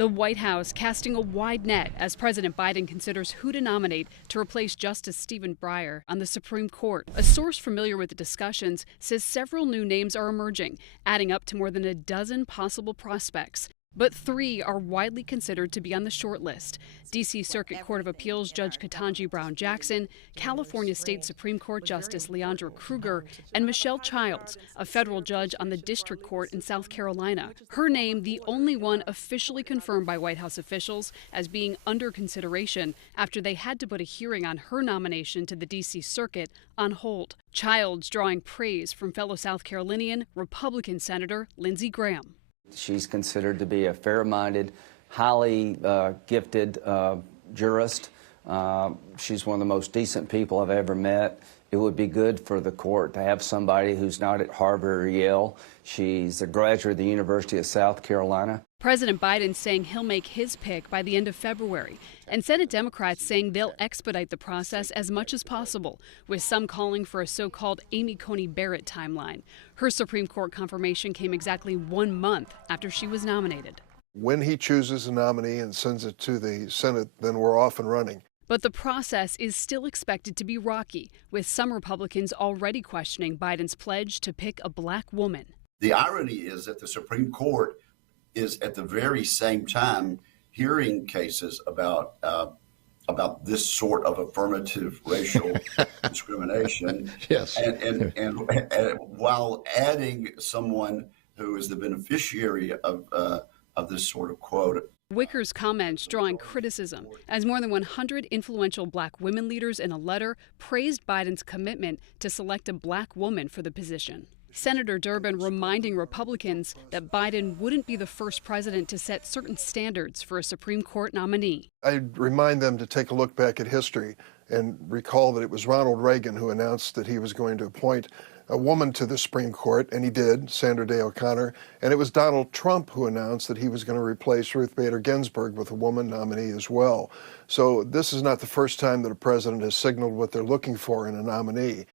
The White House casting a wide net as President Biden considers who to nominate to replace Justice Stephen Breyer on the Supreme Court. A source familiar with the discussions says several new names are emerging, adding up to more than a dozen possible prospects. But 3 are widely considered to be on the short list: D.C. Circuit Court of Appeals Judge Ketanji Brown Jackson, California State Supreme Court Justice Leandra Kruger, and Michelle Childs, a federal judge on the District Court in South Carolina. Her name, the only one officially confirmed by White House officials as being under consideration after they had to put a hearing on her nomination to the D.C. Circuit on hold. Childs drawing praise from fellow South Carolinian Republican Senator Lindsey Graham. She's considered to be a fair-minded, highly gifted jurist. She's one of the most decent people I've ever met. It would be good for the court to have somebody who's not at Harvard or Yale. She's a graduate of the University of South Carolina. President Biden saying he'll make his pick by the end of February, and Senate Democrats saying they'll expedite the process as much as possible, with some calling for a so-called Amy Coney Barrett timeline. Her Supreme Court confirmation came exactly 1 month after she was nominated. When he chooses a nominee and sends it to the Senate, then we're off and running. But the process is still expected to be rocky, with some Republicans already questioning Biden's pledge to pick a black woman. The irony is that the Supreme Court is at the very same time hearing cases about this sort of affirmative racial discrimination. Yes. And while adding someone who is the beneficiary of this sort of quote. Wicker's comments drawing criticism as more than 100 influential black women leaders in a letter praised Biden's commitment to select a black woman for the position. Senator Durbin reminding Republicans that Biden wouldn't be the first president to set certain standards for a Supreme Court nominee. I remind them to take a look back at history and recall that it was Ronald Reagan who announced that he was going to appoint a woman to the Supreme Court, and he did, Sandra Day O'Connor, and it was Donald Trump who announced that he was going to replace Ruth Bader Ginsburg with a woman nominee as well. So this is not the first time that a president has signaled what they're looking for in a nominee.